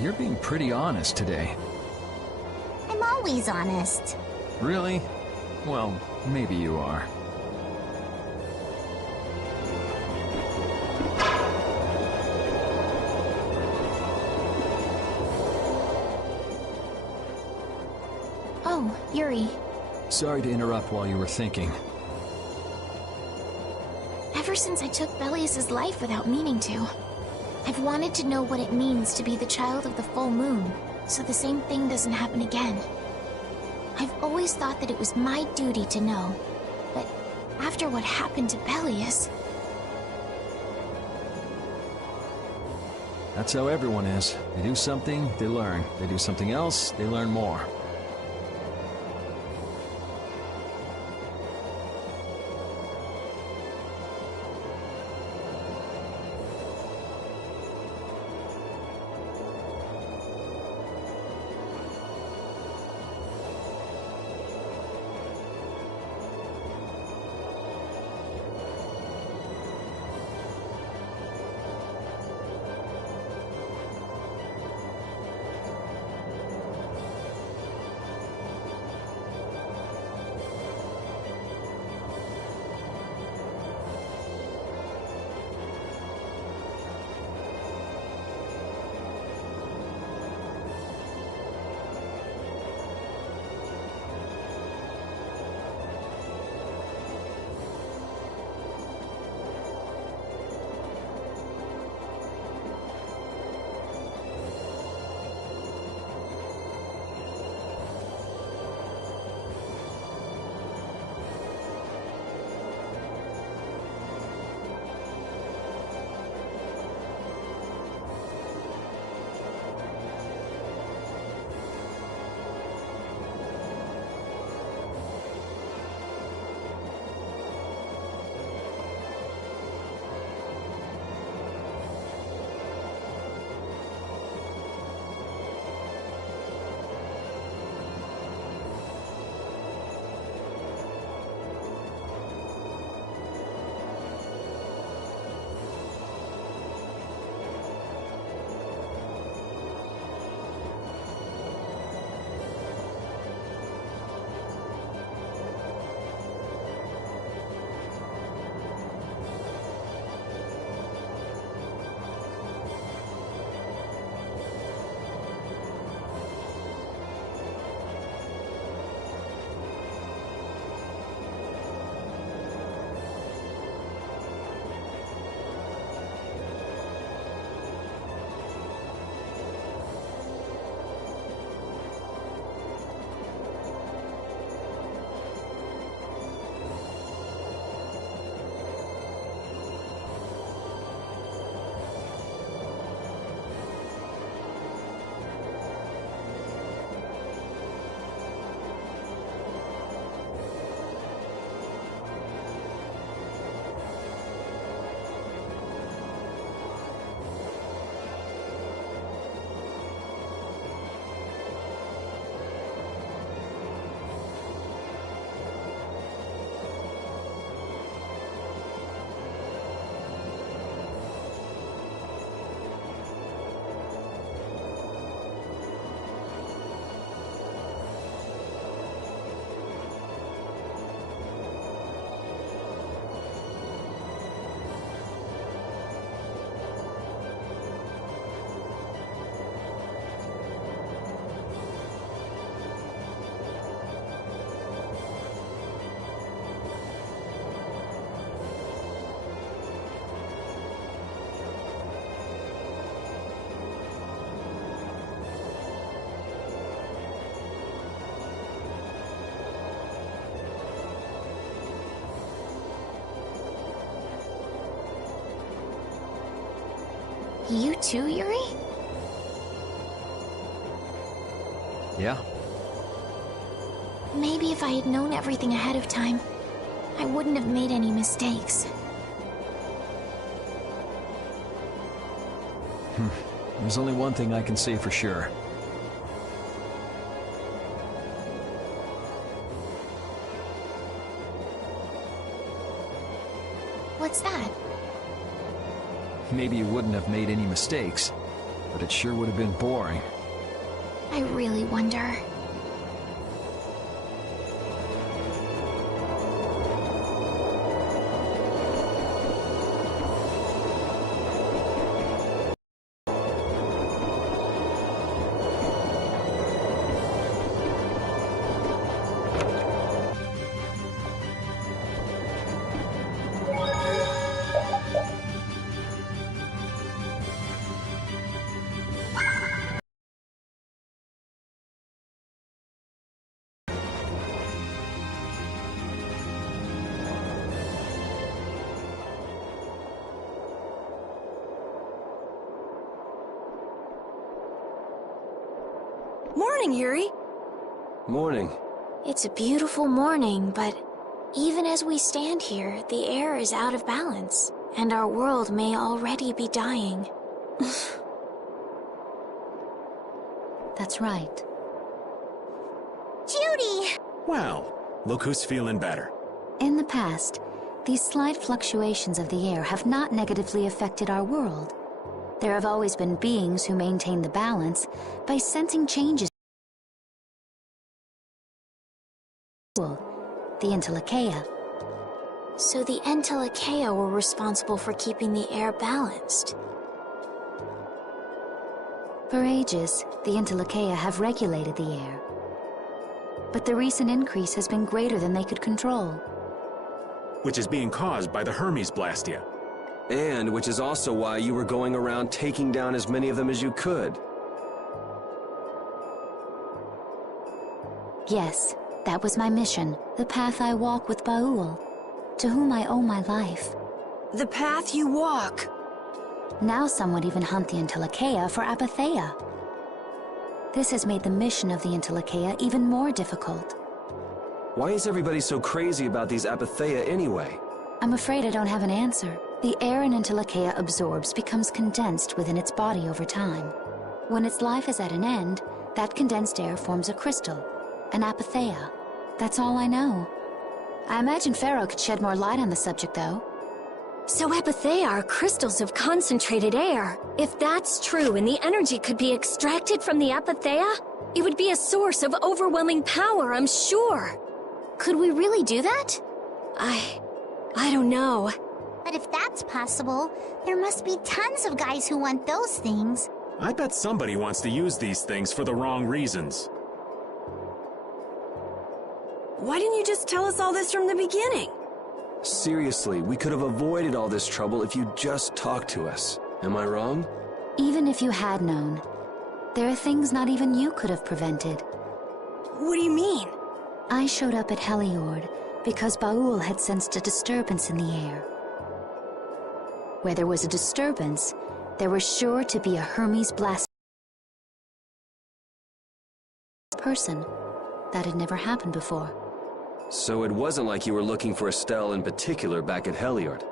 You're being pretty honest today. I'm always honest. Really? Well, maybe you are. Oh, Yuri. Sorry to interrupt while you were thinking. Ever since I took Belius's life without meaning to, I've wanted to know what it means to be the child of the full moon, so the same thing doesn't happen again. I've always thought that it was my duty to know, but after what happened to Belius... That's how everyone is. They do something, they learn. They do something else, they learn more. You too, Yuri? Yeah? Maybe if I had known everything ahead of time, I wouldn't have made any mistakes. There's only one thing I can say for sure. What's that? Maybe you wouldn't have made any mistakes. but it sure would have been boring. I really wonder. Morning, Yuri. Morning. It's a beautiful morning, but even as we stand here, the air is out of balance, and our world may already be dying. That's right. Judy! Well, look who's feeling better. In the past, these slight fluctuations of the air have not negatively affected our world. There have always been beings who maintain the balance by sensing changes. The Entelekea. So the Entelekea were responsible for keeping the air balanced. For ages, the Entelekea have regulated the air. But the recent increase has been greater than they could control. Which is being caused by the Hermes Blastia. And which is also why you were going around taking down as many of them as you could. Yes, that was my mission, the path I walk with Baul, to whom I owe my life. The path you walk. Now some would even hunt the Entelekea for Apatheia. This has made the mission of the Entelekea even more difficult. Why is everybody so crazy about these Apatheia anyway? I'm afraid I don't have an answer. The air an Entelekea absorbs becomes condensed within its body over time. When its life is at an end, that condensed air forms a crystal, an Apatheia. That's all I know. I imagine Pharaoh could shed more light on the subject, though. So Apatheia are crystals of concentrated air. If that's true and the energy could be extracted from the Apatheia, it would be a source of overwhelming power, I'm sure. Could we really do that? I don't know. But if that's possible, there must be tons of guys who want those things. I bet somebody wants to use these things for the wrong reasons. Why didn't you just tell us all this from the beginning? Seriously, we could have avoided all this trouble if you just talked to us. Am I wrong? Even if you had known, there are things not even you could have prevented. What do you mean? I showed up at Heliord because Baul had sensed a disturbance in the air. Where there was a disturbance, there was sure to be a Hermes blast person. That had never happened before. So it wasn't like you were looking for Estelle in particular back at Heliord.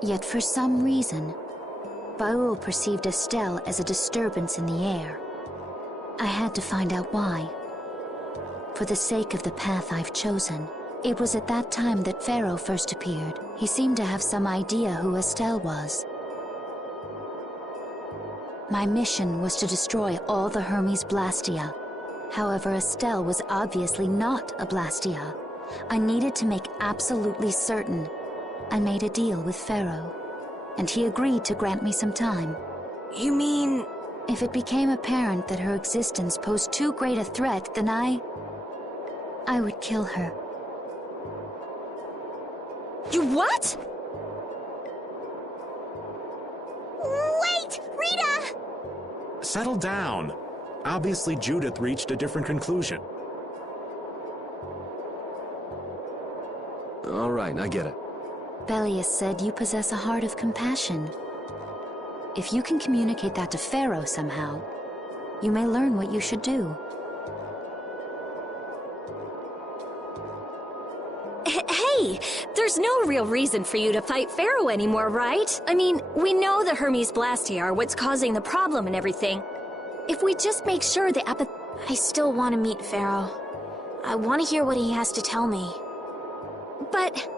Yet for some reason, Baul perceived Estelle as a disturbance in the air. I had to find out why. For the sake of the path I've chosen, it was at that time that Pharaoh first appeared. He seemed to have some idea who Estelle was. My mission was to destroy all the Hermes Blastia. However, Estelle was obviously not a Blastia. I needed to make absolutely certain. I made a deal with Pharaoh, and he agreed to grant me some time. You mean... If it became apparent that her existence posed too great a threat, then I would kill her. You what? Wait! Rita! Settle down. Obviously, Judith reached a different conclusion. All right, I get it. Belius said you possess a heart of compassion. If you can communicate that to Pharaoh somehow, you may learn what you should do. Hey, there's no real reason for you to fight Pharaoh anymore, right? I mean, we know the Hermes Blastia are what's causing the problem and everything. If we just make sure the I still want to meet Pharaoh. I want to hear what he has to tell me. But...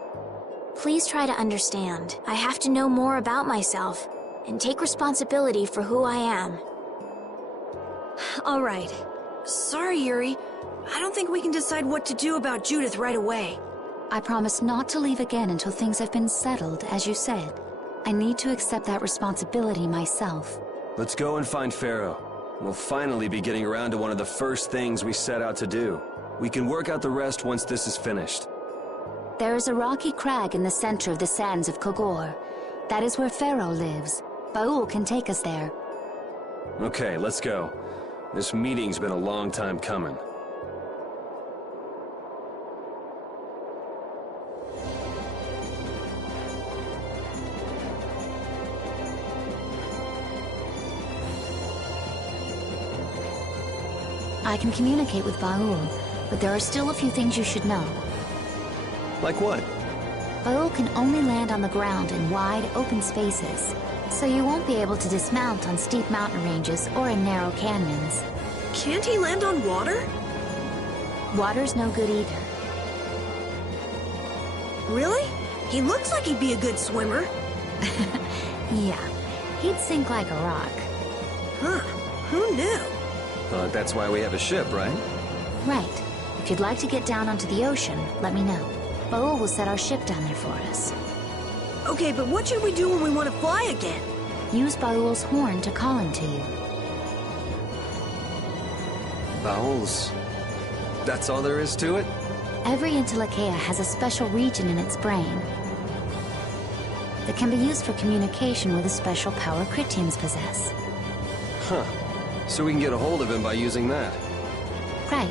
Please try to understand. I have to know more about myself. and take responsibility for who I am. All right. Sorry, Yuri. I don't think we can decide what to do about Judith right away. I promise not to leave again until things have been settled, as you said. I need to accept that responsibility myself. Let's go and find Pharaoh. We'll finally be getting around to one of the first things we set out to do. We can work out the rest once this is finished. There is a rocky crag in the center of the sands of Kogor. That is where Pharaoh lives. Baul can take us there. Okay, let's go. This meeting's been a long time coming. I can communicate with Baul, but there are still a few things you should know. Like what? Baul can only land on the ground in wide, open spaces, so you won't be able to dismount on steep mountain ranges or in narrow canyons. Can't he land on water? Water's no good either. Really? He looks like he'd be a good swimmer. Yeah, he'd sink like a rock. Huh. Who knew? But that's why we have a ship, right? Right. If you'd like to get down onto the ocean, let me know. Baul will set our ship down there for us. Okay, but what should we do when we want to fly again? Use Baul's horn to call him to you. Bowels. That's all there is to it? Every Intellicaea has a special region in its brain that can be used for communication with a special power Critians possess. Huh. So we can get a hold of him by using that. Right.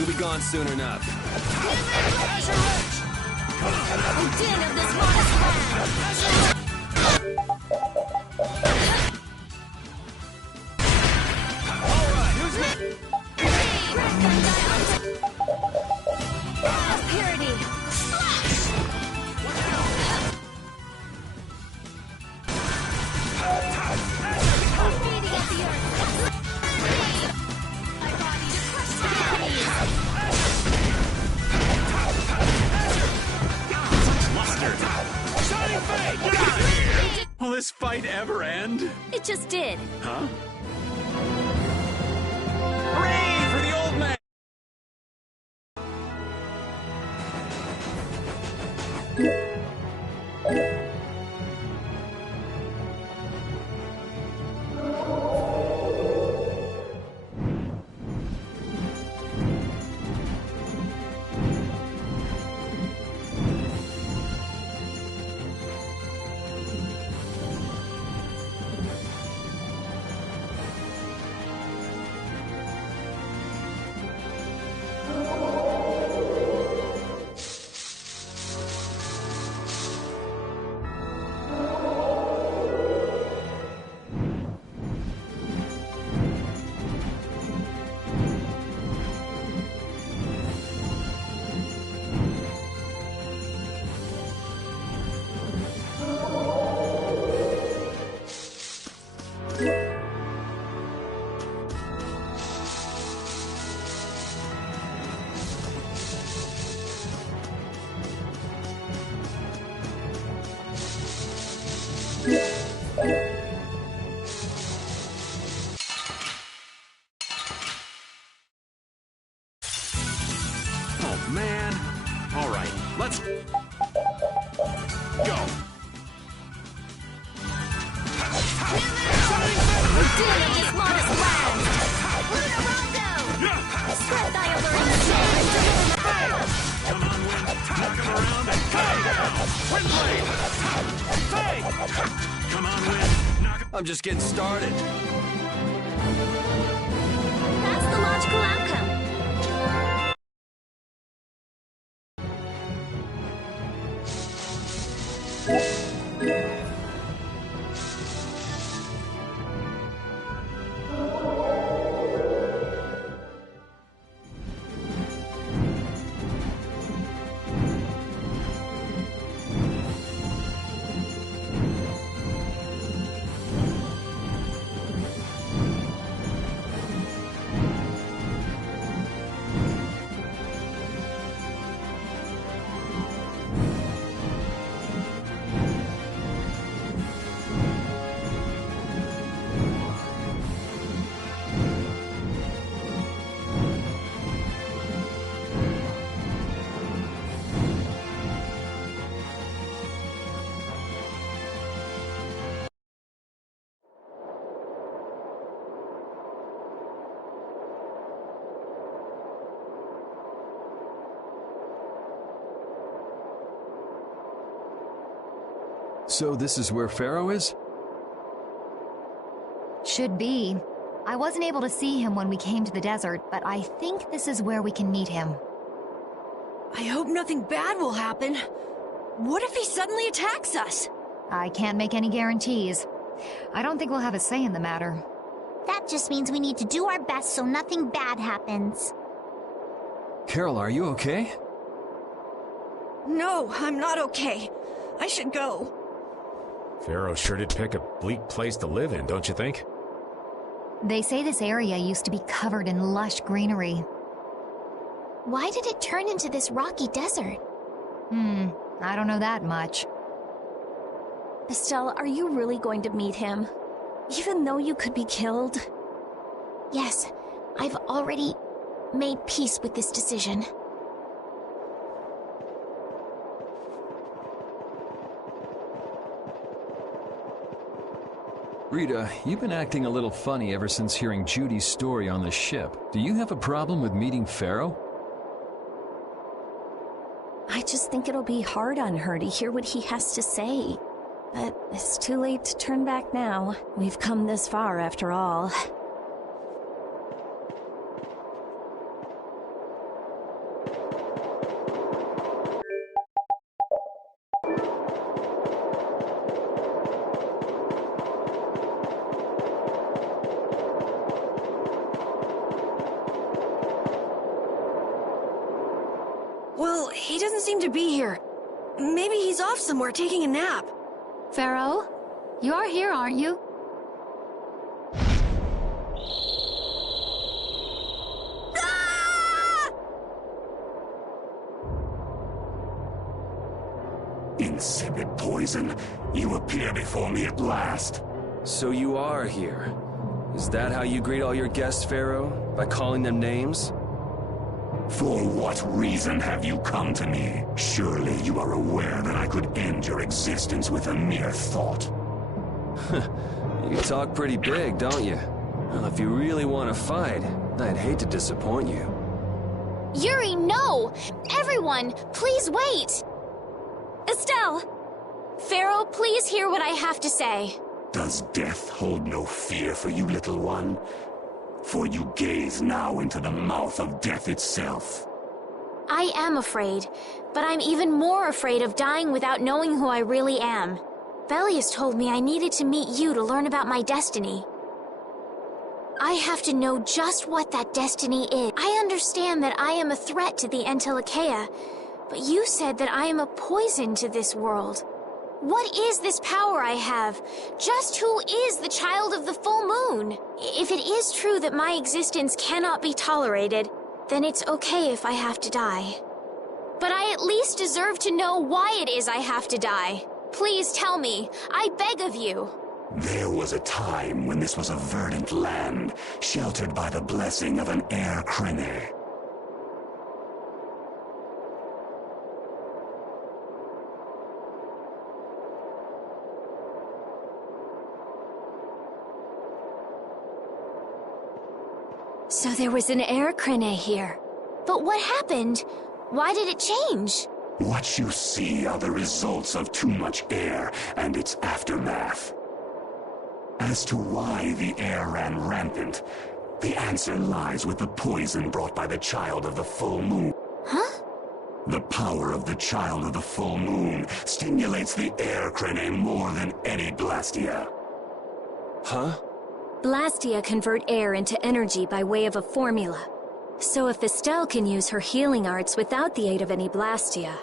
You'll be gone soon enough. din of this modest land! Alright, who's next? Purity! Feeding at the earth! My body to crush the enemies! Shining Fate! Get out of here! Will this fight ever end? It just did. Huh? Hooray for the old man! Oh, man. All right, let's go. Din of this modest land! Spread thy alluring sails! Come on, Wind. Knock him around and cut him down. Windblade! Fate! Come on, Wind. Knock him. I'm just getting started. That's the logical outcome. So this is where Pharaoh is? Should be. I wasn't able to see him when we came to the desert, but I think this is where we can meet him. I hope nothing bad will happen. What if he suddenly attacks us? I can't make any guarantees. I don't think we'll have a say in the matter. That just means we need to do our best so nothing bad happens. Carol, are you okay? No, I'm not okay. I should go. Pharaoh sure did pick a bleak place to live in, don't you think? They say this area used to be covered in lush greenery. Why did it turn into this rocky desert? I don't know that much. Estelle, are you really going to meet him? Even though you could be killed? Yes, I've already made peace with this decision. Rita, you've been acting a little funny ever since hearing Judy's story on the ship. Do you have a problem with meeting Pharaoh? I just think it'll be hard on her to hear what he has to say. But it's too late to turn back now. We've come this far after all. seem to be here. Maybe he's off somewhere taking a nap. Pharaoh, you are here, aren't you? Insipid poison, you appear before me at last. So you are here. Is that how you greet all your guests, Pharaoh? By calling them names? For what reason have you come to me? Surely you are aware that I could end your existence with a mere thought. You talk pretty big, don't you? Well, if you really want to fight, I'd hate to disappoint you. Yuri, no! Everyone, please wait! Estelle! Pharaoh, please hear what I have to say. Does death hold no fear for you, little one? For you gaze now into the mouth of death itself. I am afraid, but I'm even more afraid of dying without knowing who I really am. Belius told me I needed to meet you to learn about my destiny. I have to know just what that destiny is. I understand that I am a threat to the Entelikeia, but you said that I am a poison to this world. What is this power I have? Just who is the child of the full moon? If it is true that my existence cannot be tolerated, then it's okay if I have to die. But I at least deserve to know why it is I have to die. Please tell me. I beg of you. There was a time when this was a verdant land, sheltered by the blessing of an air crene. So there was an air crene here. But what happened? Why did it change? What you see are the results of too much air and its aftermath. As to why the air ran rampant, the answer lies with the poison brought by the child of the full moon. Huh? The power of the child of the full moon stimulates the air crene more than any blastia. Huh? Blastia convert air into energy by way of a formula. So if Estelle can use her healing arts without the aid of any blastia,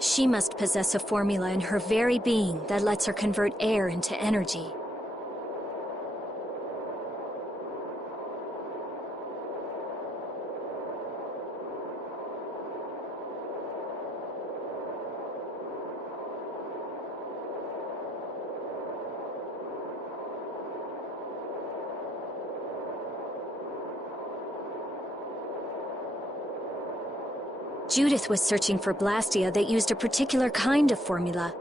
she must possess a formula in her very being that lets her convert air into energy. Judith was searching for blastia that used a particular kind of formula.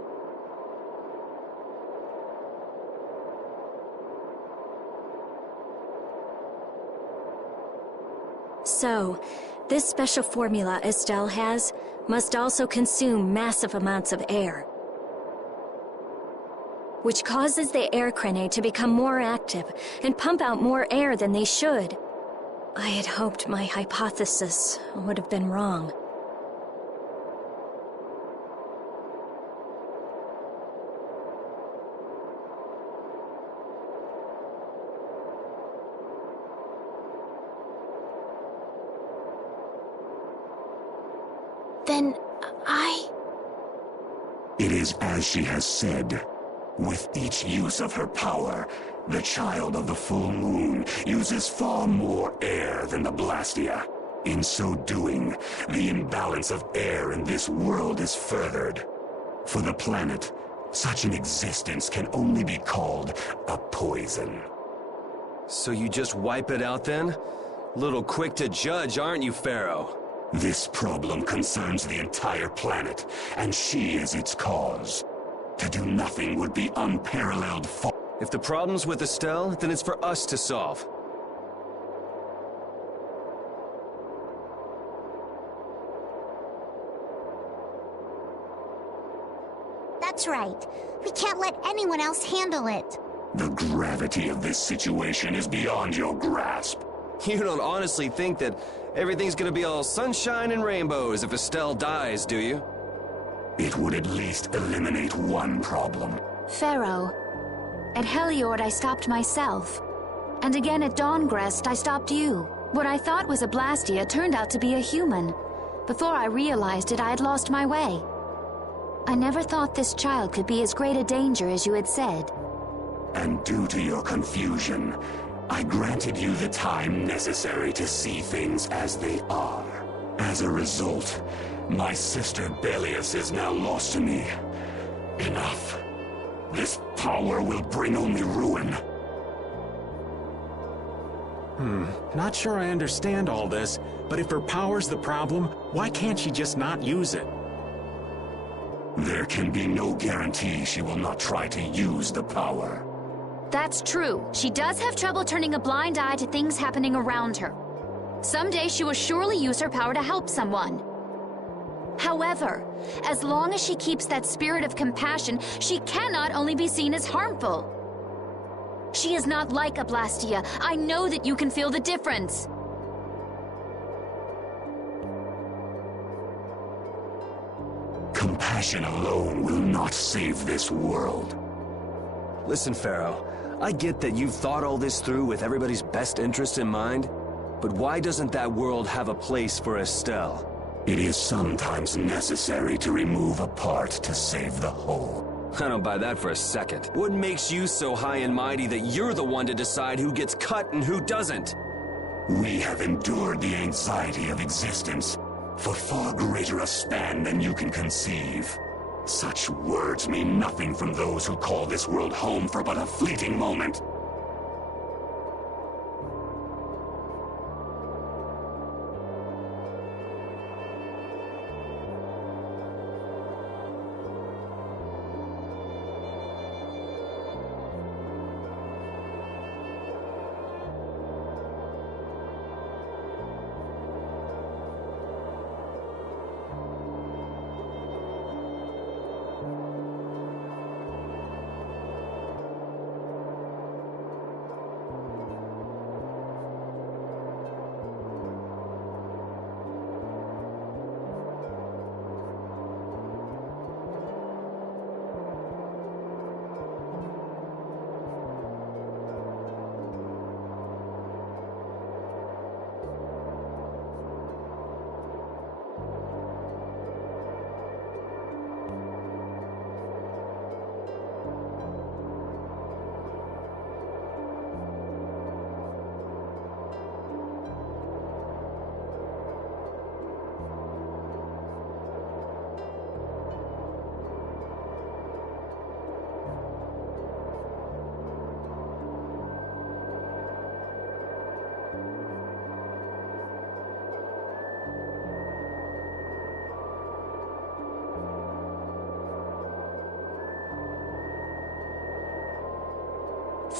So, this special formula Estelle has must also consume massive amounts of air, which causes the air crene to become more active and pump out more air than they should. I had hoped my hypothesis would have been wrong. Then It is as she has said. With each use of her power, the child of the full moon uses far more air than the blastia. In so doing, the imbalance of air in this world is furthered. For the planet, such an existence can only be called a poison. So you just wipe it out then? Little quick to judge, aren't you, Pharaoh? This problem concerns the entire planet, and she is its cause. To do nothing would be unparalleled folly. If the problem's with Estelle, then it's for us to solve. That's right. We can't let anyone else handle it. The gravity of this situation is beyond your grasp. You don't honestly think that everything's gonna be all sunshine and rainbows if Estelle dies, do you? It would at least eliminate one problem. Pharaoh, at Heliord I stopped myself. And again at Dawngrest I stopped you. What I thought was a Blastia turned out to be a human. Before I realized it, I had lost my way. I never thought this child could be as great a danger as you had said. And due to your confusion, I granted you the time necessary to see things as they are. As a result, my sister Belius is now lost to me. Enough. This power will bring only ruin. Not sure I understand all this, but if her power's the problem, why can't she just not use it? There can be no guarantee she will not try to use the power. That's true. She does have trouble turning a blind eye to things happening around her. Someday she will surely use her power to help someone. However, as long as she keeps that spirit of compassion, she cannot only be seen as harmful. She is not like a Blastia. I know that you can feel the difference. Compassion alone will not save this world. Listen, Pharaoh, I get that you've thought all this through with everybody's best interest in mind, but why doesn't that world have a place for Estelle? It is sometimes necessary to remove a part to save the whole. I don't buy that for a second. What makes you so high and mighty that you're the one to decide who gets cut and who doesn't? We have endured the anxiety of existence for far greater a span than you can conceive. Such words mean nothing from those who call this world home for but a fleeting moment.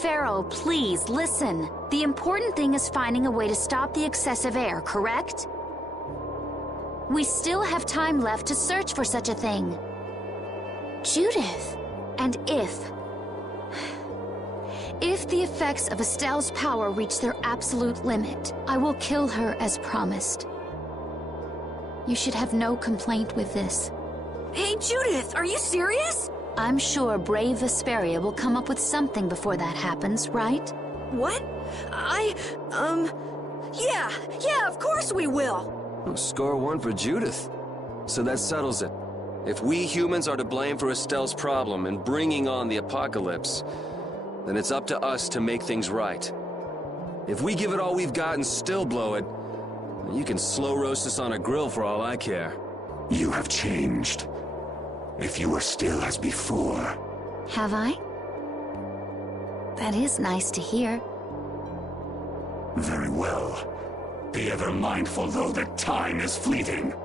Pharaoh, please, listen. The important thing is finding a way to stop the excessive air, correct? We still have time left to search for such a thing. Judith. And if the effects of Estelle's power reach their absolute limit, I will kill her as promised. You should have no complaint with this. Hey, Judith, are you serious? I'm sure brave Vesperia will come up with something before that happens, right? What? Yeah, of course we will! Oh, score one for Judith. So that settles it. If we humans are to blame for Estelle's problem and bringing on the apocalypse, then it's up to us to make things right. If we give it all we've got and still blow it, you can slow roast us on a grill for all I care. You have changed. If you were still as before. Have I? That is nice to hear. Very well. Be ever mindful, though, that time is fleeting.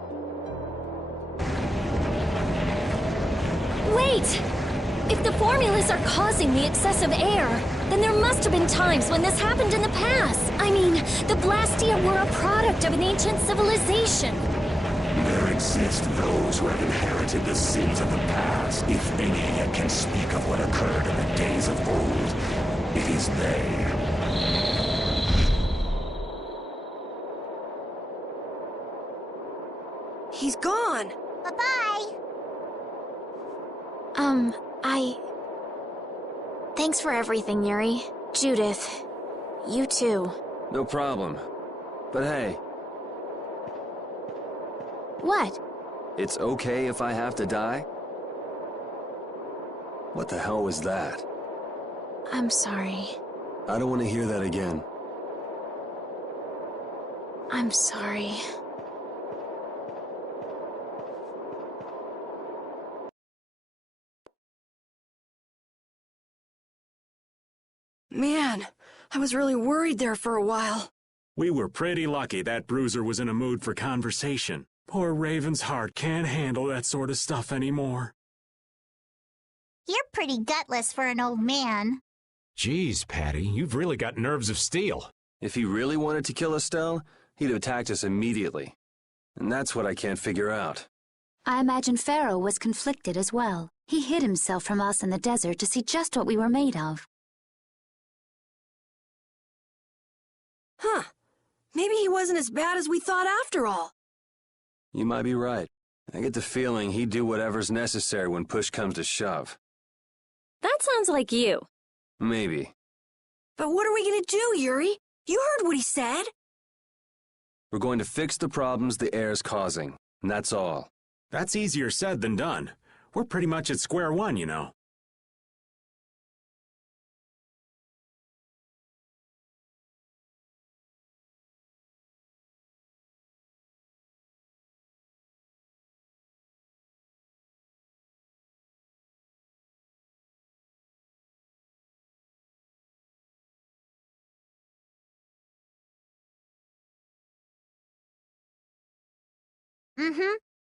Wait! If the formulas are causing the excessive air, then there must have been times when this happened in the past. I mean, the Blastia were a product of an ancient civilization. There exist those who have inherited the sins of the past. If any yet can speak of what occurred in the days of old, it is they. He's gone. Bye-bye. Thanks for everything, Yuri. Judith, you too. No problem. But hey, What? It's okay if I have to die? What the hell was that? I'm sorry. I don't want to hear that again. I'm sorry. Man, I was really worried there for a while. We were pretty lucky that bruiser was in a mood for conversation. Poor Raven's heart can't handle that sort of stuff anymore. You're pretty gutless for an old man. Geez, Patty, you've really got nerves of steel. If he really wanted to kill Estelle, he'd have attacked us immediately. And that's what I can't figure out. I imagine Pharaoh was conflicted as well. He hid himself from us in the desert to see just what we were made of. Huh. Maybe he wasn't as bad as we thought after all. You might be right. I get the feeling he'd do whatever's necessary when push comes to shove. That sounds like you. Maybe. But what are we gonna do, Yuri? You heard what he said. We're going to fix the problems the air's causing, and that's all. That's easier said than done. We're pretty much at square one, you know.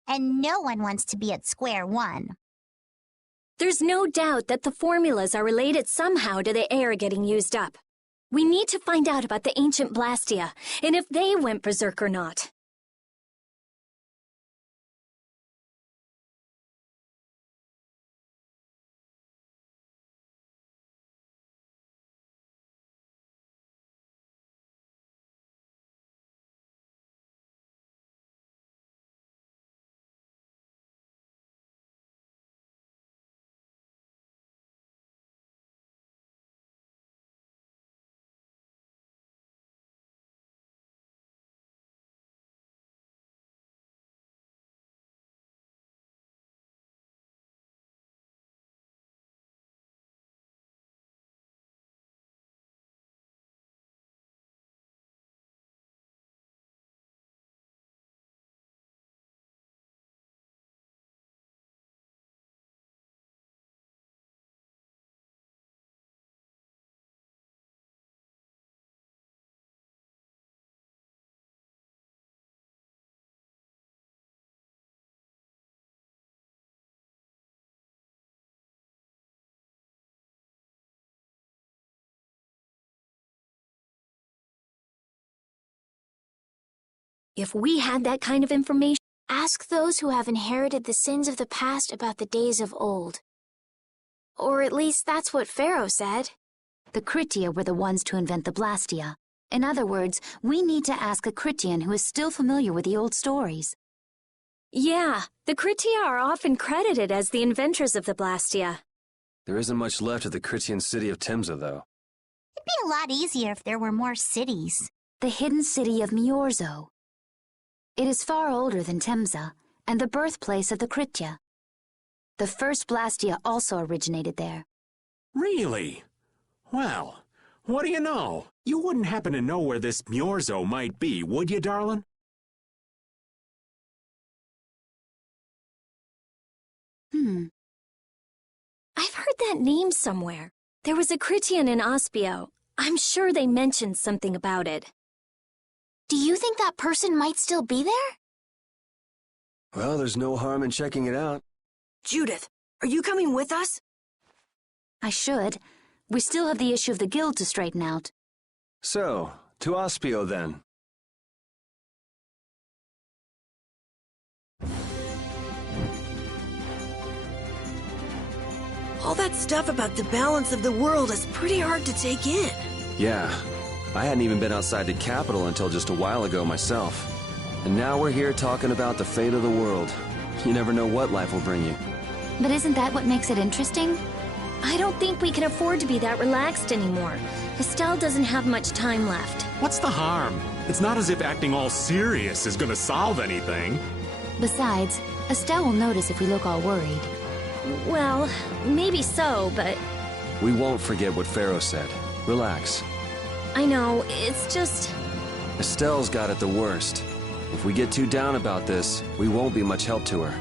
And no one wants to be at square one. There's no doubt that the formulas are related somehow to the air getting used up. We need to find out about the ancient Blastia, and if they went berserk or not. If we had that kind of information, Ask those who have inherited the sins of the past about the days of old. Or at least that's what Pharaoh said. The Kritia were the ones to invent the Blastia. In other words, we need to ask a Kritian who is still familiar with the old stories. yeah, the Kritia are often credited as the inventors of the Blastia. There isn't much left of the Critian city of Timza, though. It'd be a lot easier if there were more cities. The hidden city of Miorzo. It is far older than Temza, and the birthplace of the Kritia. The first Blastia also originated there. Really? Well, what do you know? You wouldn't happen to know where this Miorzo might be, would you, darling? I've heard that name somewhere. There was a Critian in Ospio. I'm sure they mentioned something about it. Do you think that person might still be there? Well, there's no harm in checking it out. Judith, are you coming with us? I should. We still have the issue of the guild to straighten out. So, to Ospio then. All that stuff about the balance of the world is pretty hard to take in. Yeah, I hadn't even been outside the capital until just a while ago myself. And now we're here talking about the fate of the world. You never know what life will bring you. But isn't that what makes it interesting? I don't think we can afford to be that relaxed anymore. Estelle doesn't have much time left. What's the harm? It's not as if acting all serious is gonna solve anything. Besides, Estelle will notice if we look all worried. Well, maybe so, but... We won't forget what Pharaoh said. Relax. I know, it's just... Estelle's got it the worst. If we get too down about this, we won't be much help to her.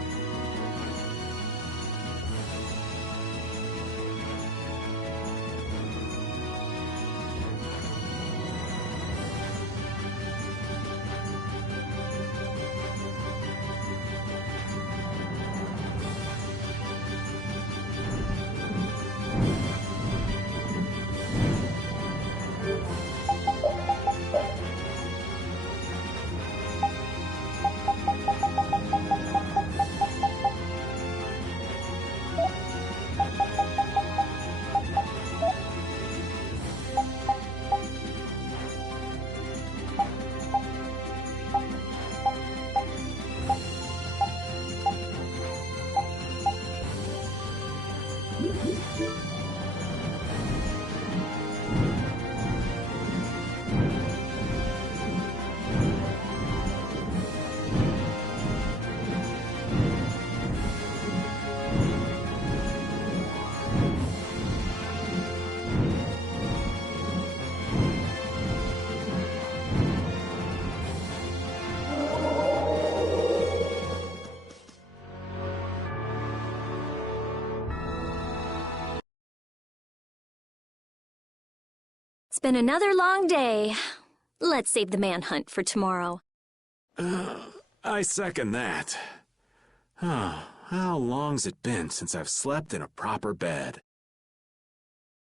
It's been another long day. Let's save the manhunt for tomorrow. I second that. Oh, how long's it been since I've slept in a proper bed?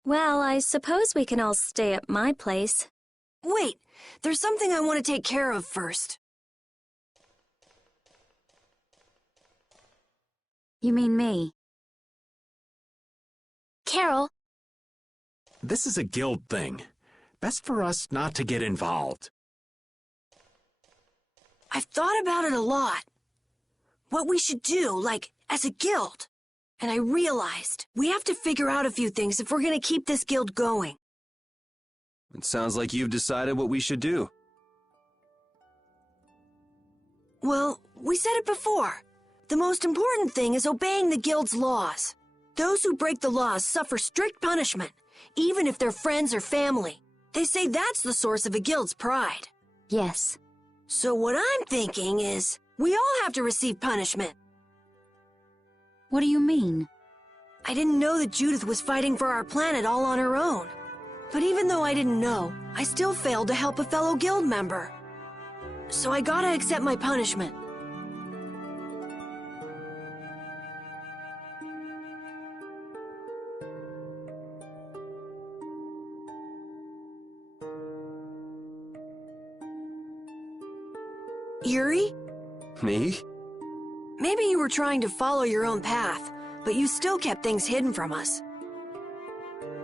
Well, I suppose we can all stay at my place. Wait, there's something I want to take care of first. You mean me? Carol. This is a guild thing. Best for us not to get involved. I've thought about it a lot. What we should do, like, as a guild. And I realized we have to figure out a few things if we're gonna keep this guild going. It sounds like you've decided what we should do. Well, we said it before. The most important thing is obeying the guild's laws. Those who break the laws suffer strict punishment, even if they're friends or family. They say that's the source of a guild's pride. Yes. So what I'm thinking is, we all have to receive punishment. What do you mean? I didn't know that Judith was fighting for our planet all on her own. But even though I didn't know, I still failed to help a fellow guild member. So I gotta accept my punishment. Yuri? Me? Maybe you were trying to follow your own path, but you still kept things hidden from us.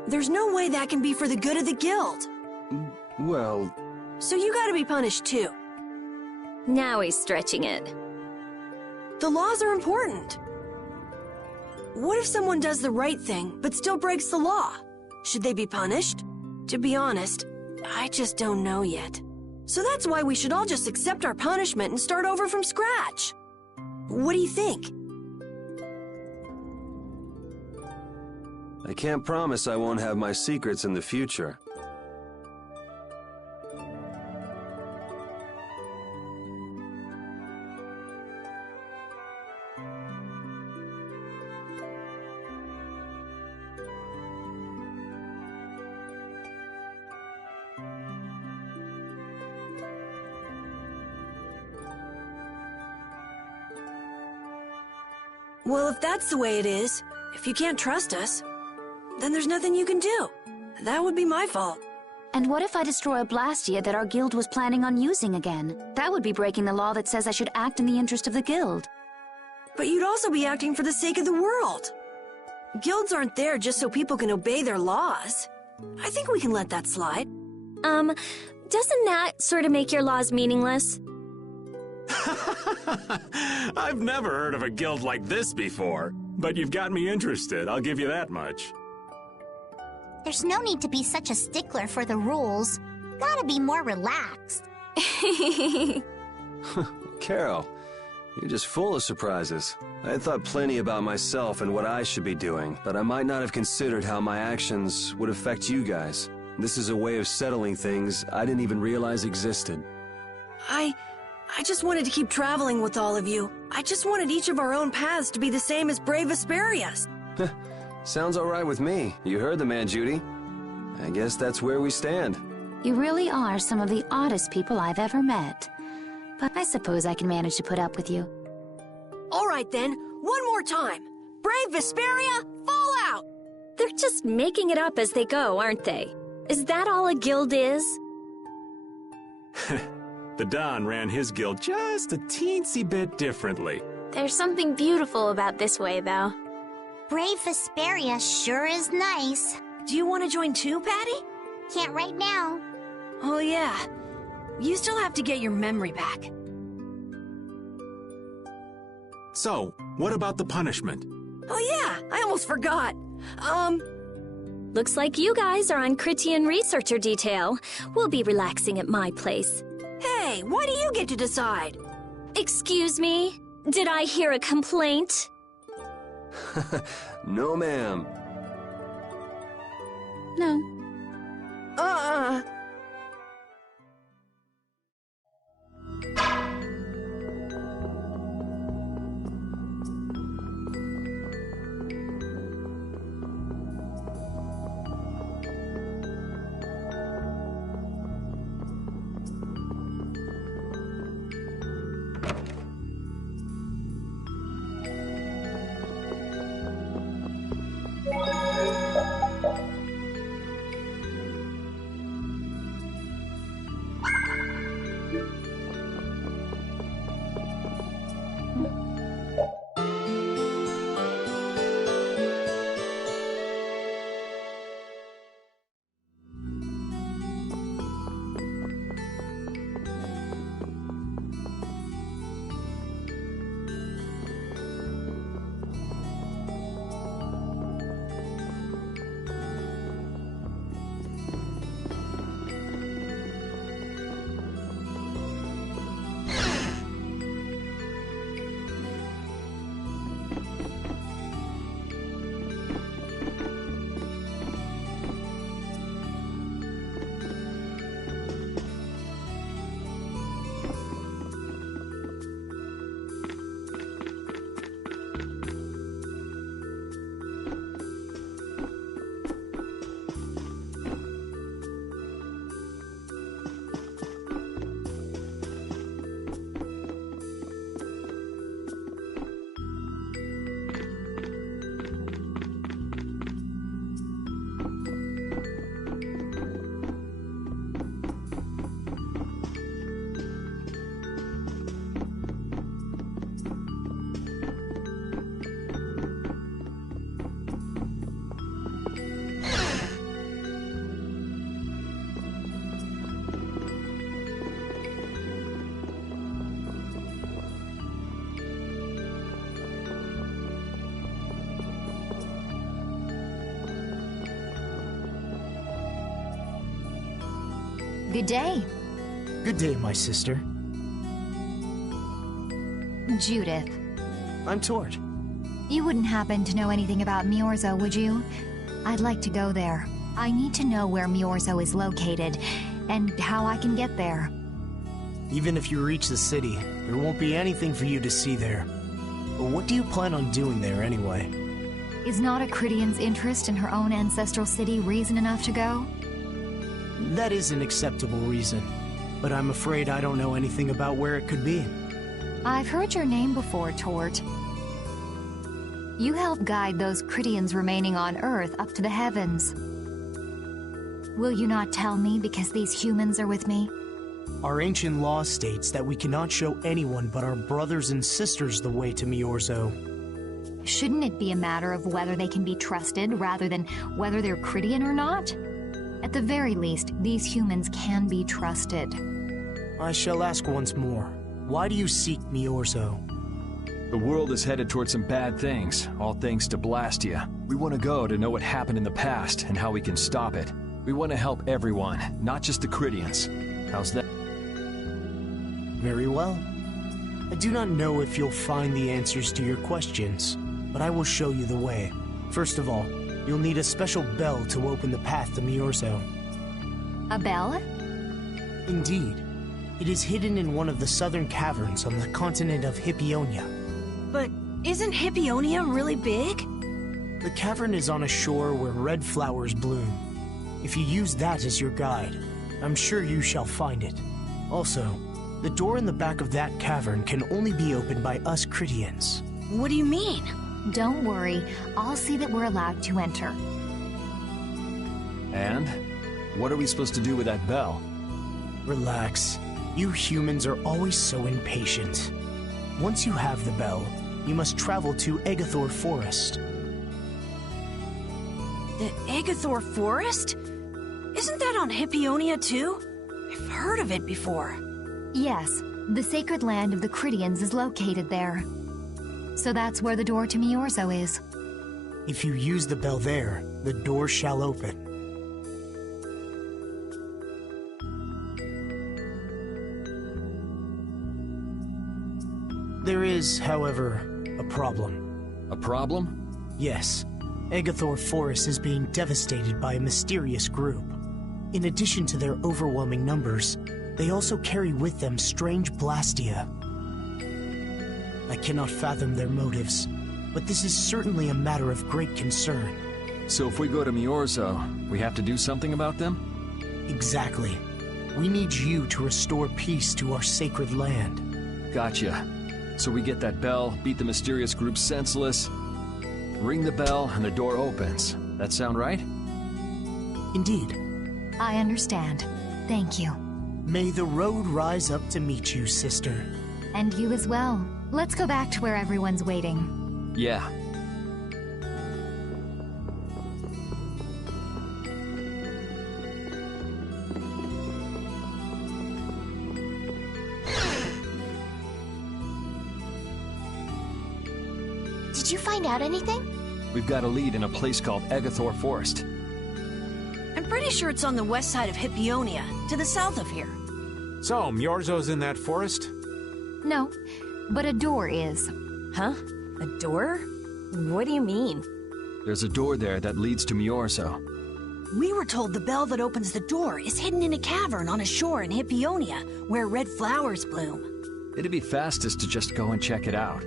There's no way that can be for the good of the guild. Well... So you gotta be punished too. Now he's stretching it. The laws are important. What if someone does the right thing, but still breaks the law? Should they be punished? To be honest, I just don't know yet. So that's why we should all just accept our punishment and start over from scratch. What do you think? I can't promise I won't have my secrets in the future. Well, if that's the way it is, if you can't trust us, then there's nothing you can do. That would be my fault. And what if I destroy a Blastia that our guild was planning on using again? That would be breaking the law that says I should act in the interest of the guild. But you'd also be acting for the sake of the world. Guilds aren't there just so people can obey their laws. I think we can let that slide. Doesn't that sort of make your laws meaningless? I've never heard of a guild like this before, but you've got me interested, I'll give you that much. There's no need to be such a stickler for the rules. Gotta be more relaxed. Carol, You're just full of surprises. I had thought plenty about myself and what I should be doing, but I might not have considered how my actions would affect you guys. This is a way of settling things I didn't even realize existed. I just wanted to keep traveling with all of you. I just wanted each of our own paths to be the same as Brave Vesperia's. Sounds alright with me. You heard the man, Judy. I guess that's where we stand. You really are some of the oddest people I've ever met. But I suppose I can manage to put up with you. All right then, one more time. Brave Vesperia, fall out! They're just making it up as they go, aren't they? Is that all a guild is? The Don ran his guild just a teensy bit differently. There's something beautiful about this way, though. Brave Vesperia sure is nice. Do you want to join too, Patty? Can't right now. Oh yeah. You still have to get your memory back. So, what about the punishment? Oh yeah, I almost forgot. Looks like you guys are on Critian researcher detail. We'll be relaxing at my place. Hey, why do you get to decide? Excuse me? Did I hear a complaint? No, ma'am. No. Good day. Good day, my sister. Judith. I'm Tort. You wouldn't happen to know anything about Miorzo, would you? I'd like to go there. I need to know where Miorzo is located, and how I can get there. Even if you reach the city, there won't be anything for you to see there. But what do you plan on doing there anyway? Is not a Critian's interest in her own ancestral city reason enough to go? That is an acceptable reason, but I'm afraid I don't know anything about where it could be. I've heard your name before, Tort. You help guide those Critians remaining on Earth up to the heavens. Will you not tell me because these humans are with me? Our ancient law states that we cannot show anyone but our brothers and sisters the way to Miorzo. Shouldn't it be a matter of whether they can be trusted rather than whether they're Critian or not? At the very least, these humans can be trusted. I shall ask once more. Why do you seek Miorzo? The world is headed towards some bad things, all thanks to Blastia. We want to go to know what happened in the past and how we can stop it. We want to help everyone, not just the Critians. How's that? Very well. I do not know if you'll find the answers to your questions, but I will show you the way. First of all, you'll need a special bell to open the path to Miorzo. A bell? Indeed. It is hidden in one of the southern caverns on the continent of Hippionia. But isn't Hippionia really big? The cavern is on a shore where red flowers bloom. If you use that as your guide, I'm sure you shall find it. Also, the door in the back of that cavern can only be opened by us Critians. What do you mean? Don't worry, I'll see that we're allowed to enter. And? What are we supposed to do with that bell? Relax. You humans are always so impatient. Once you have the bell, you must travel to Egathor Forest. The Egathor Forest? Isn't that on Hippionia too? I've heard of it before. Yes, the sacred land of the Critians is located there. So that's where the door to Miorzo is. If you use the bell there, the door shall open. There is, however, a problem. A problem? Yes. Egathor Forest is being devastated by a mysterious group. In addition to their overwhelming numbers, they also carry with them strange blastia. I cannot fathom their motives, but this is certainly a matter of great concern. So if we go to Miorzo, we have to do something about them? Exactly. We need you to restore peace to our sacred land. Gotcha. So we get that bell, beat the mysterious group senseless, ring the bell, and the door opens. That sound right? Indeed. I understand. Thank you. May the road rise up to meet you, sister. And you as well. Let's go back to where everyone's waiting. Yeah. Did you find out anything? We've got a lead in a place called Egathor Forest. I'm pretty sure it's on the west side of Hippionia, to the south of here. So, Miorzo's in that forest? No, but a door is. Huh? A door? What do you mean? There's a door there that leads to Miorzo. We were told the bell that opens the door is hidden in a cavern on a shore in Hippionia, where red flowers bloom. It'd be fastest to just go and check it out.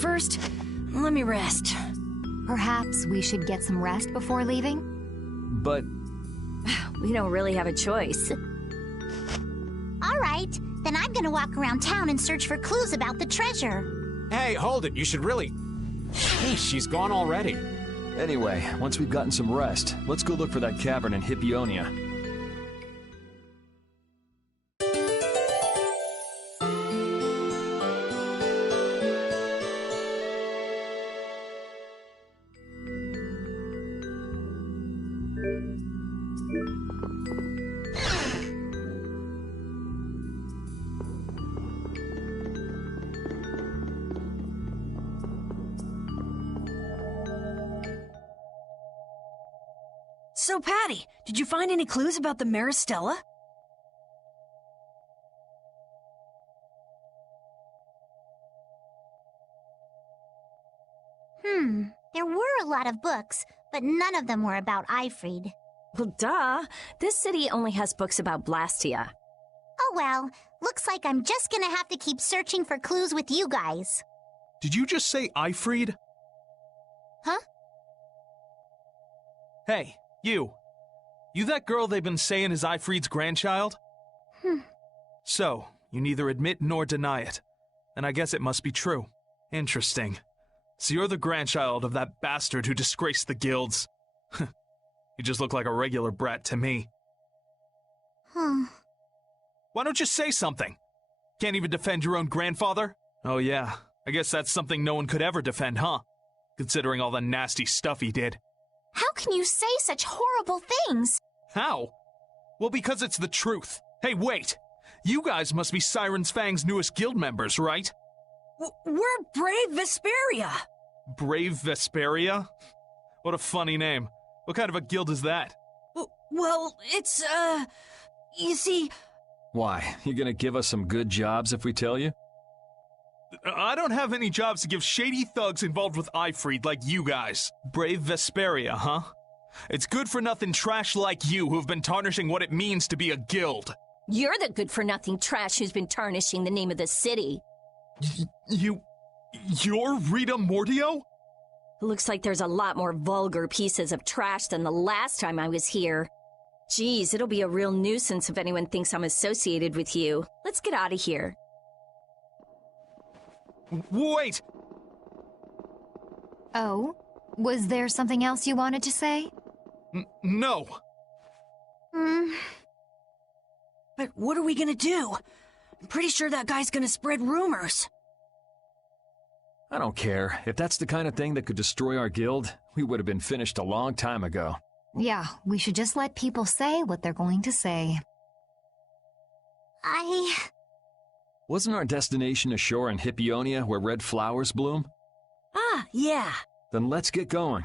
First, let me rest. Perhaps we should get some rest before leaving? But We don't really have a choice. All right, then I'm gonna walk around town and search for clues about the treasure. Hey, hold it. You should really... Hey, she's gone already. anyway, once we've gotten some rest, let's go look for that cavern in Hippionia. So, Patty, did you find any clues about the Maristella? There were a lot of books, but none of them were about Ifrid. Well, duh. This city only has books about Blastia. Oh well, looks like I'm just gonna have to keep searching for clues with you guys. Did you just say Ifrid? Huh? Hey, you. You that girl they've been saying is Ifrid's grandchild? So, you neither admit nor deny it. And I guess it must be true. Interesting. So you're the grandchild of that bastard who disgraced the guilds. You just look like a regular brat to me. Why don't you say something? Can't even defend your own grandfather? Oh yeah, I guess that's something no one could ever defend, huh? Considering all the nasty stuff he did. How can you say such horrible things? How? Well, because it's the truth. Hey, wait! You guys must be Siren's Fang's newest guild members, right? We're Brave Vesperia. Brave Vesperia? What a funny name. What kind of a guild is that? Well, it's, you see... Why, you gonna give us some good jobs if we tell you? I don't have any jobs to give shady thugs involved with Ifreed like you guys. Brave Vesperia, huh? It's good-for-nothing trash like you who've been tarnishing what it means to be a guild. You're the good-for-nothing trash who's been tarnishing the name of the city. You're Rita Mordio? Looks like there's a lot more vulgar pieces of trash than the last time I was here. Geez, it'll be a real nuisance if anyone thinks I'm associated with you. Let's get out of here. Wait! Oh? Was there something else you wanted to say? No. But what are we gonna do? I'm pretty sure that guy's gonna spread rumors. I don't care. If that's the kind of thing that could destroy our guild, we would have been finished a long time ago. Yeah, we should just let people say what they're going to say. Wasn't our destination ashore in Hippionia where red flowers bloom? Ah, yeah. Then let's get going.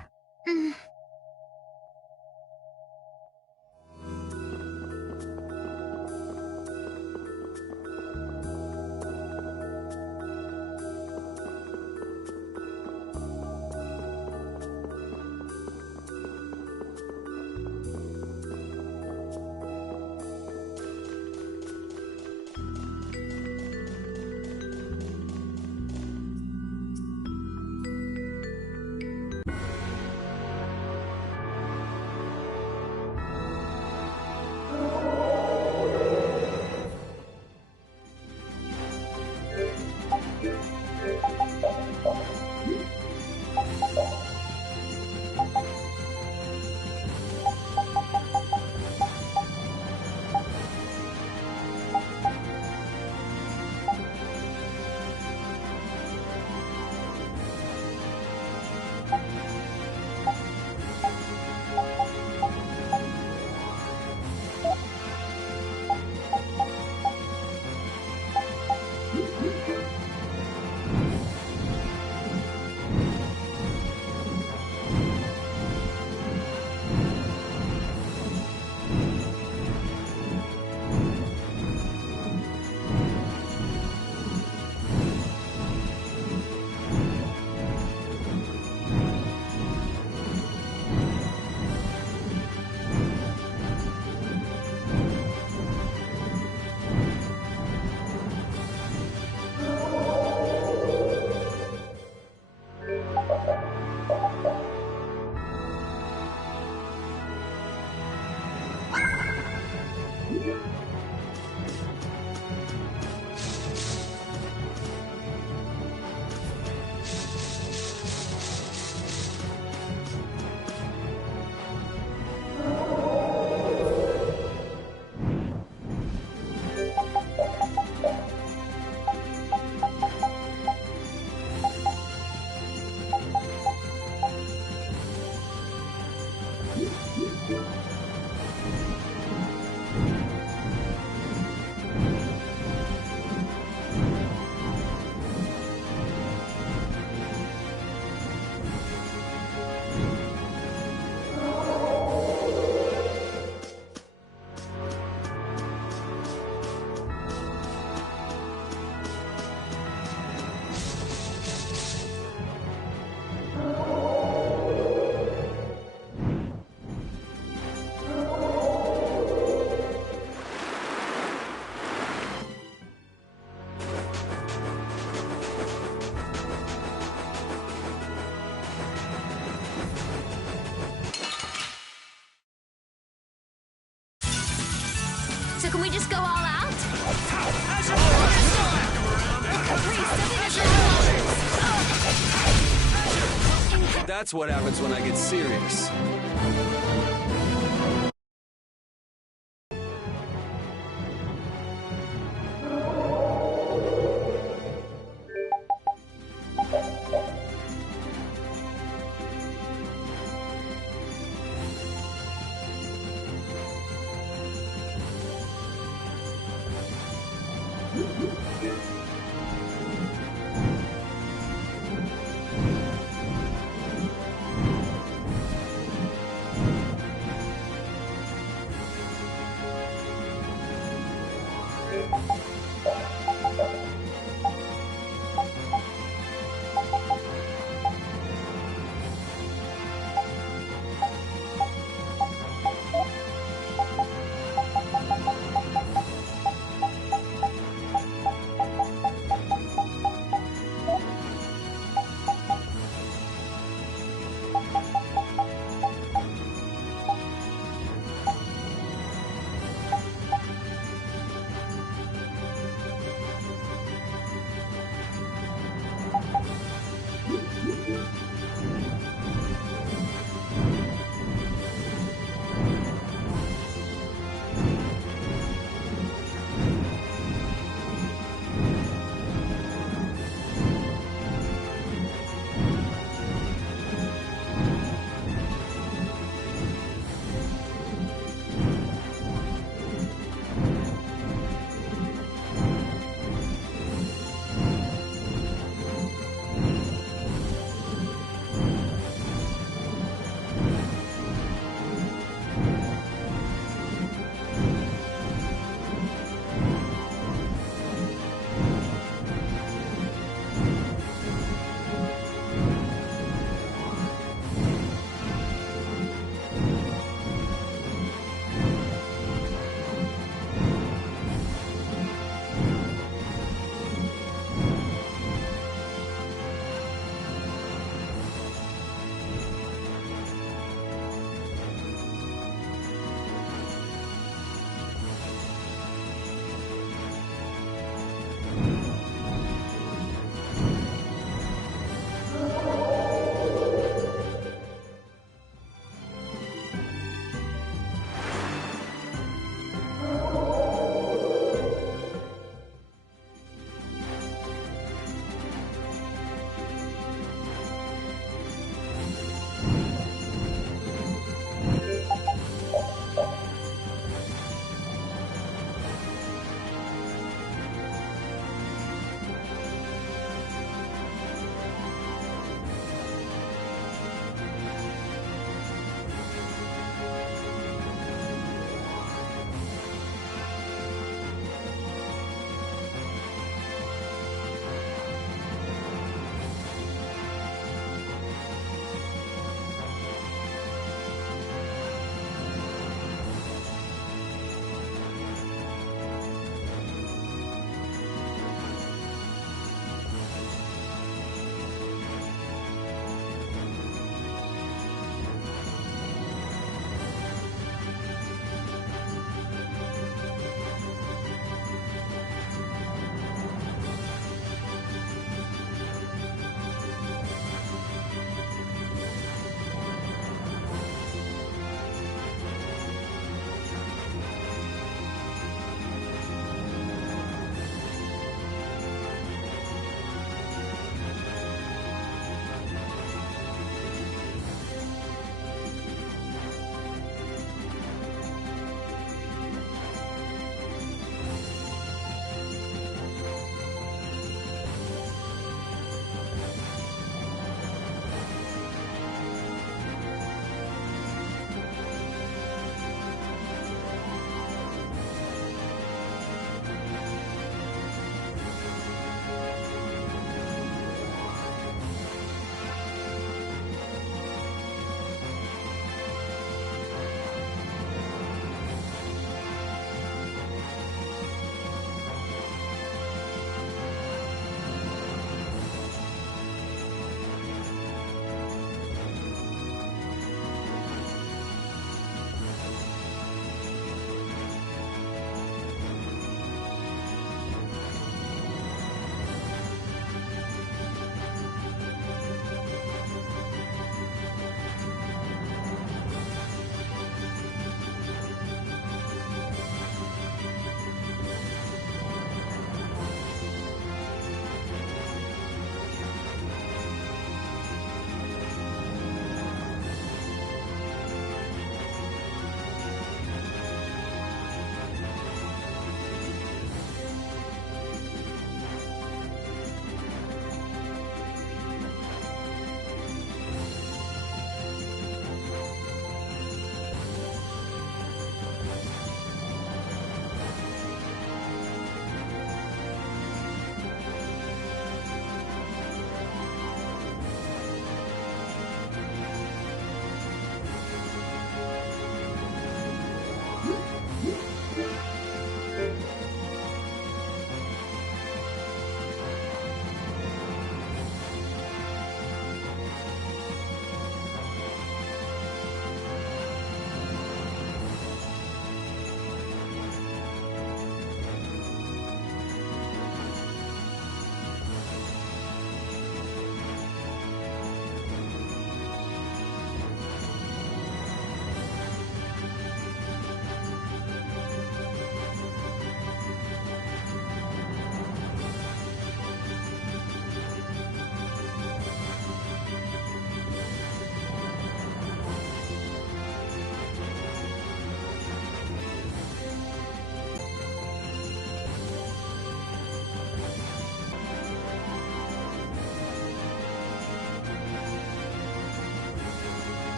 So can we just go all out? That's what happens when I get serious.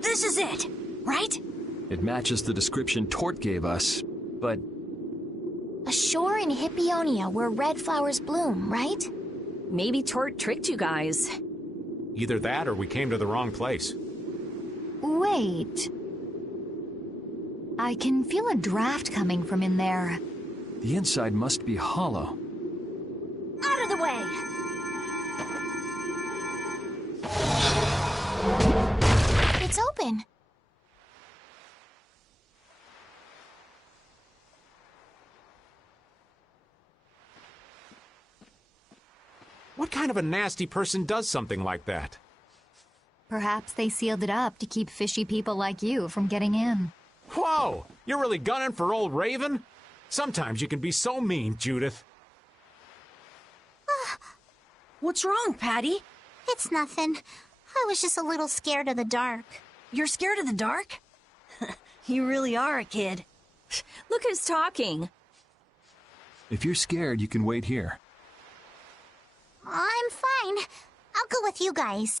This is it, right? It matches the description Tort gave us, but... A shore in Hippionia where red flowers bloom, right? Maybe Tort tricked you guys. Either that or we came to the wrong place. Wait. I can feel a draft coming from in there. The inside must be hollow. Out of the way! It's open. What kind of a nasty person does something like that? Perhaps they sealed it up to keep fishy people like you from getting in. Whoa! You're really gunning for old Raven? Sometimes you can be so mean, Judith. What's wrong, Patty? It's nothing. I was just a little scared of the dark. You're scared of the dark? You really are a kid. Look who's talking. If you're scared, you can wait here. I'm fine. I'll go with you guys.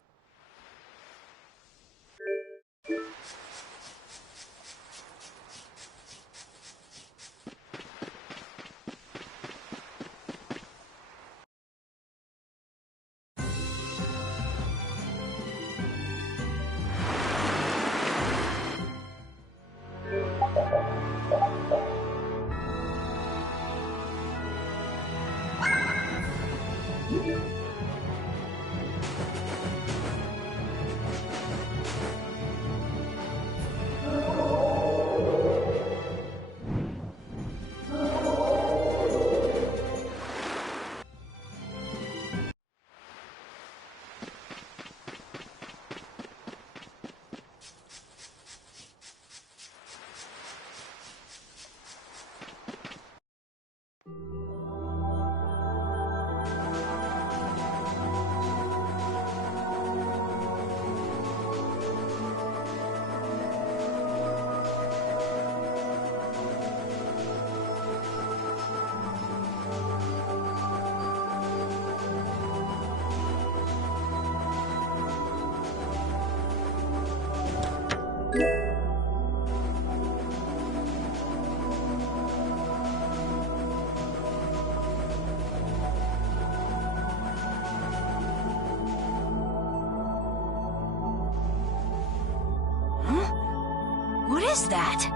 What is that?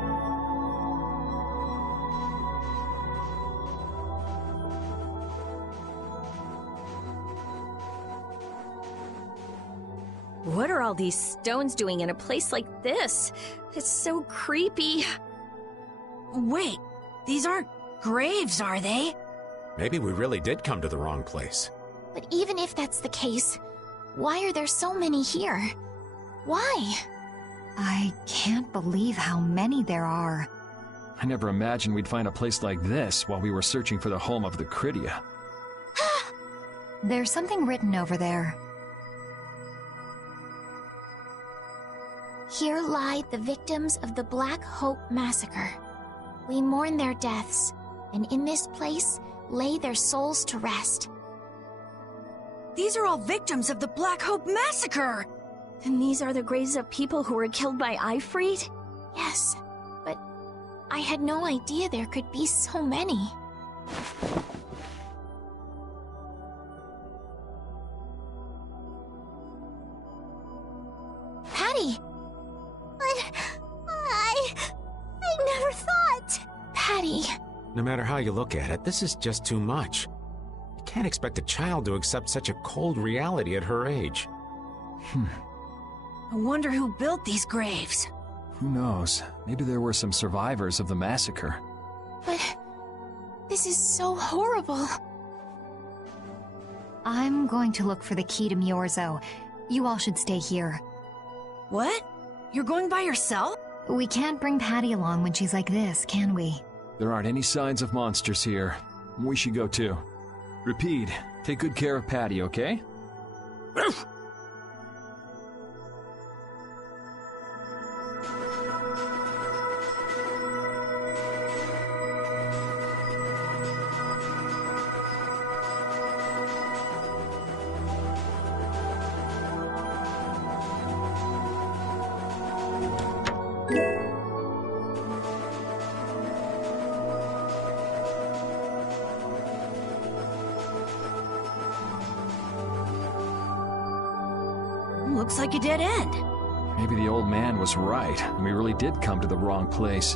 What are all these stones doing in a place like this? It's so creepy. Wait, these aren't graves, are they? Maybe we really did come to the wrong place. But even if that's the case, why are there so many here? Why? I can't believe how many there are. I never imagined we'd find a place like this while we were searching for the home of the Critia. There's something written over there. Here lie the victims of the Black Hope Massacre. We mourn their deaths, and in this place lay their souls to rest. These are all victims of the Black Hope Massacre! And these are the graves of people who were killed by Ifrit? Yes, but I had no idea there could be so many. Patty! I never thought! Patty! No matter how you look at it, this is just too much. You can't expect a child to accept such a cold reality at her age. I wonder who built these graves. Who knows? Maybe there were some survivors of the massacre. But this is so horrible. I'm going to look for the key to Myorzo. You all should stay here. What? You're going by yourself? We can't bring Patty along when she's like this, can we? There aren't any signs of monsters here. We should go too. Repeat, take good care of Patty, okay? Looks like a dead end. Maybe the old man was right, and we really did come to the wrong place.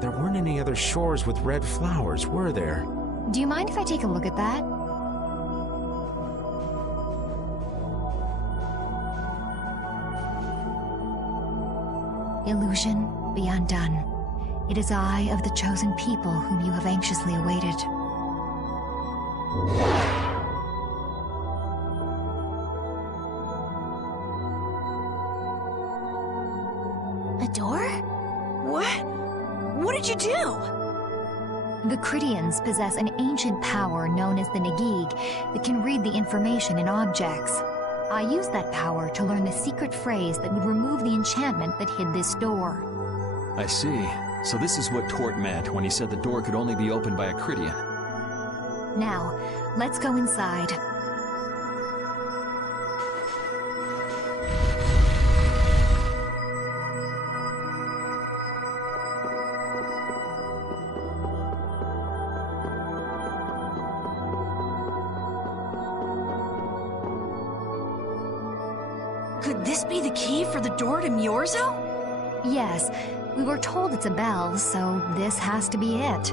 There weren't any other shores with red flowers, were there? Do you mind if I take a look at that? Illusion, be undone. It is I of the chosen people whom you have anxiously awaited. A door? What? What did you do? The Critians possess an ancient power known as the Negig that can read the information in objects. I used that power to learn the secret phrase that would remove the enchantment that hid this door. I see. So this is what Tort meant when he said the door could only be opened by a Critian. Now, let's go inside. Could this be the key for the door to Myorzo? Yes, we were told it's a bell, so this has to be it.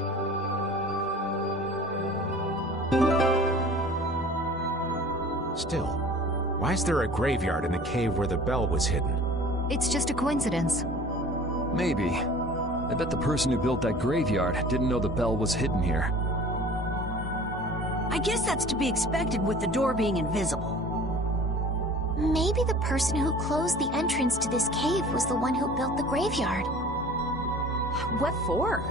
Still, why is there a graveyard in the cave where the bell was hidden? It's just a coincidence. Maybe. I bet the person who built that graveyard didn't know the bell was hidden here. I guess that's to be expected with the door being invisible. Maybe the person who closed the entrance to this cave was the one who built the graveyard. What for?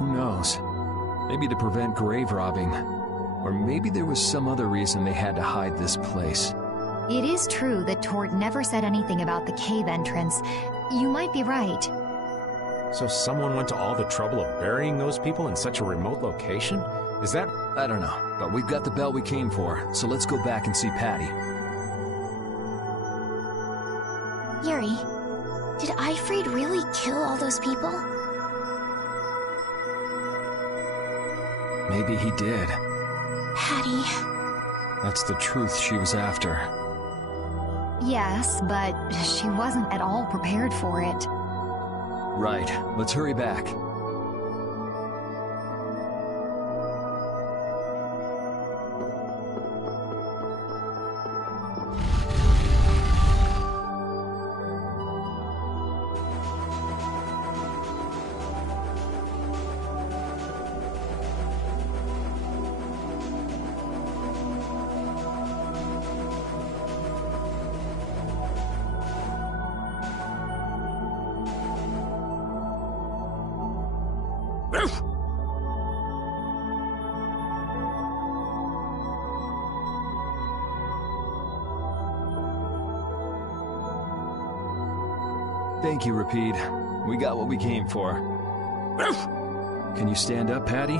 Who knows? Maybe to prevent grave robbing. Or maybe there was some other reason they had to hide this place. It is true that Tort never said anything about the cave entrance. You might be right. So someone went to all the trouble of burying those people in such a remote location? Is that... I don't know, but we've got the bell we came for, so let's go back and see Patty. Yuri, did Ifrid really kill all those people? Maybe he did. Patty. That's the truth she was after. Yes, but she wasn't at all prepared for it. Right. Let's hurry back. Thank you, Rapide. We got what we came for. Can you stand up, Patty?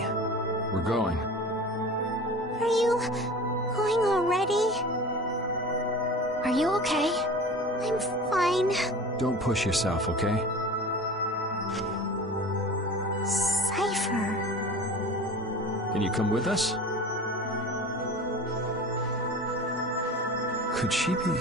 We're going. Are you going already? Are you okay? I'm fine. Don't push yourself, okay? Cypher. Can you come with us? Could she be...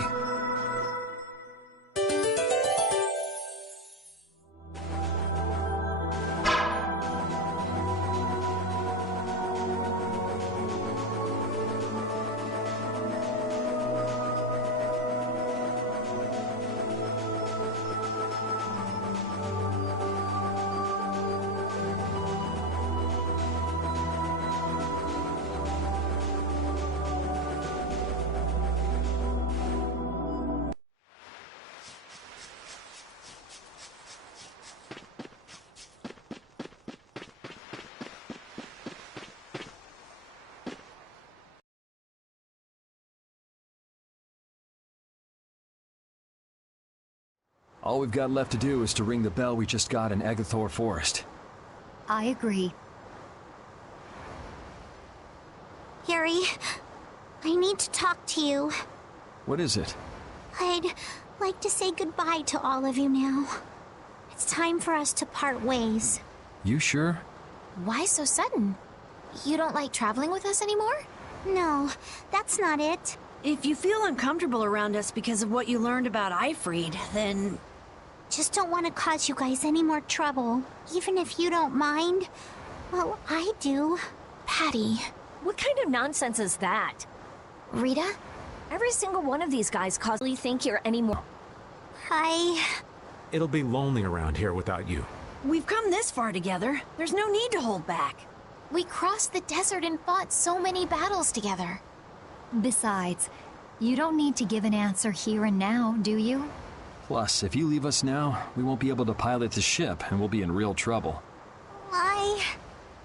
All we've got left to do is to ring the bell we just got in Agathor Forest. I agree. Yuri, I need to talk to you. What is it? I'd like to say goodbye to all of you now. It's time for us to part ways. You sure? Why so sudden? You don't like traveling with us anymore? No, that's not it. If you feel uncomfortable around us because of what you learned about Ifrid, then... Just don't want to cause you guys any more trouble, even if you don't mind. Well, I do. Patty. What kind of nonsense is that? Rita? Every single one of these guys cause me think you're anymore. It'll be lonely around here without you. We've come this far together. There's no need to hold back. We crossed the desert and fought so many battles together. Besides, you don't need to give an answer here and now, do you? Plus, if you leave us now, we won't be able to pilot the ship, and we'll be in real trouble.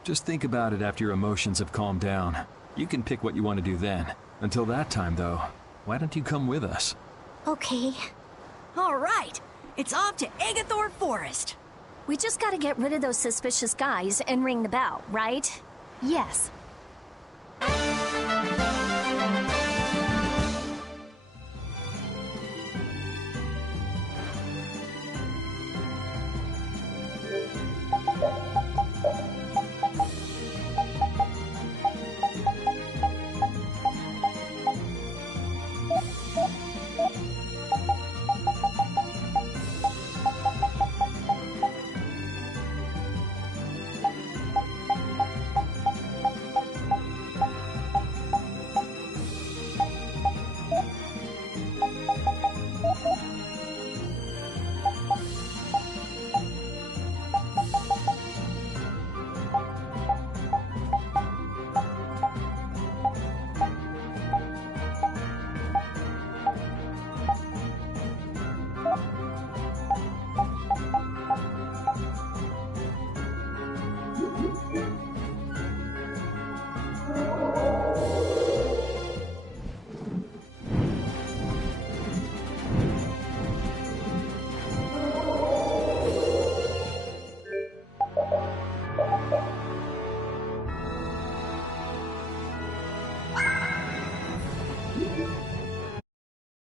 Just think about it after your emotions have calmed down. You can pick what you want to do then. Until that time, though, why don't you come with us? Okay. All right. It's off to Agathor Forest. We just gotta get rid of those suspicious guys and ring the bell, right? Yes,